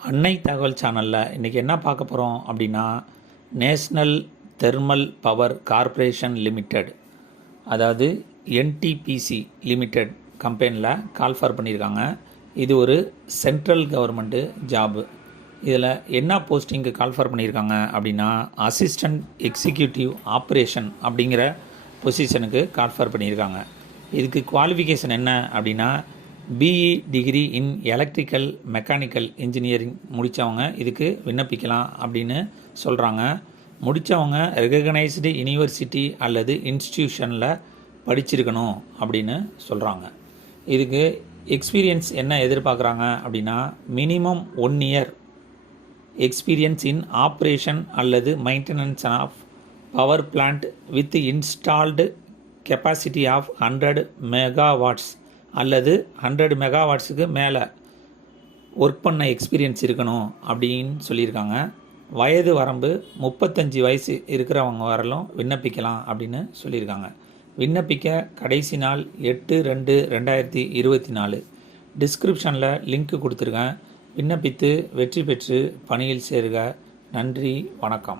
அன்னை தகவல் சேனலில் இன்றைக்கி என்ன பார்க்க போகிறோம் அப்படின்னா, national thermal power corporation limited, அதாவது என்டிபிசி லிமிடெட் கம்பெனியில் கால்ஃபார் பண்ணியிருக்காங்க. இது ஒரு சென்ட்ரல் கவர்மெண்ட்டு ஜாபு. இதில் என்ன போஸ்டிங்கு கால்ஃபார் பண்ணியிருக்காங்க அப்படின்னா, அசிஸ்டண்ட் எக்ஸிக்யூட்டிவ் ஆப்ரேஷன் அப்படிங்கிற பொசிஷனுக்கு கால்ஃபார் பண்ணியிருக்காங்க. இதுக்கு குவாலிஃபிகேஷன் என்ன அப்படின்னா, BE degree in electrical mechanical engineering முடித்தவங்க இதுக்கு விண்ணப்பிக்கலாம் அப்படின்னு சொல்கிறாங்க. முடித்தவங்க ரெகக்னைஸ்டு யூனிவர்சிட்டி அல்லது இன்ஸ்டிடியூஷனில் படிச்சிருக்கணும் அப்படின்னு சொல்கிறாங்க. இதுக்கு எக்ஸ்பீரியன்ஸ் என்ன எதிர்பார்க்குறாங்க அப்படின்னா, minimum 1 year experience in operation அல்லது maintenance of power plant with installed capacity of 100 megawatts அல்லது 100 மெகாவாட்ஸுக்கு மேலே ஒர்க் பண்ண எக்ஸ்பீரியன்ஸ் இருக்கணும் அப்படின்னு சொல்லியிருக்காங்க. வயது வரம்பு 35 வயசு இருக்கிறவங்க வரலும் விண்ணப்பிக்கலாம் அப்படின்னு சொல்லியிருக்காங்க. விண்ணப்பிக்க கடைசி நாள் 8/2/2024. டிஸ்கிரிப்ஷனில் லிங்க் கொடுத்துருக்கேன். விண்ணப்பித்து வெற்றி பெற்று பணியில் சேருக. நன்றி, வணக்கம்.